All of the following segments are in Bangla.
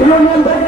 Remember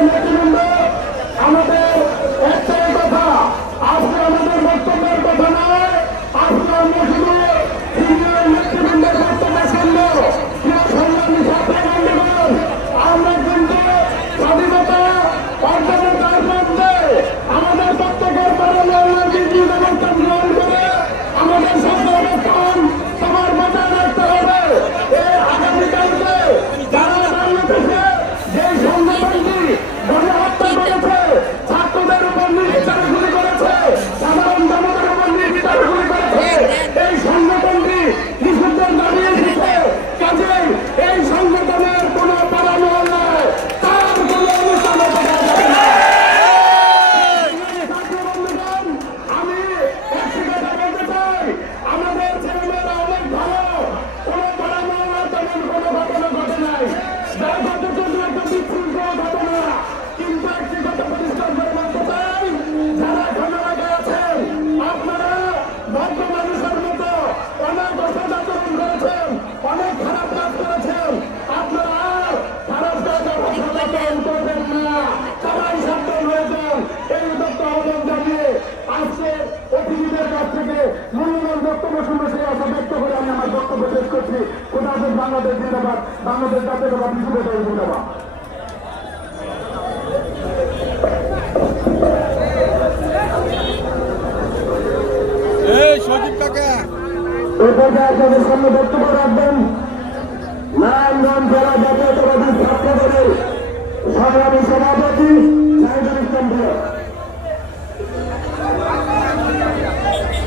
বক্তব্য শুনবে সেই আশা ব্যক্ত করে আমি আমার বক্তব্য শেষ করছি। কোথা কোথাও বাংলাদেশ জিন্দাবাদ। বাংলাদেশ জাতীয় জাতীয়তাবাদ হিসেবে জিন্দাবাদ সভাপতি সাইদুল ইসলাম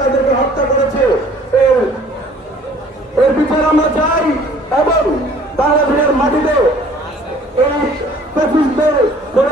তাদেরকে হত্যা করেছে। এর বিচার আমরা চাই।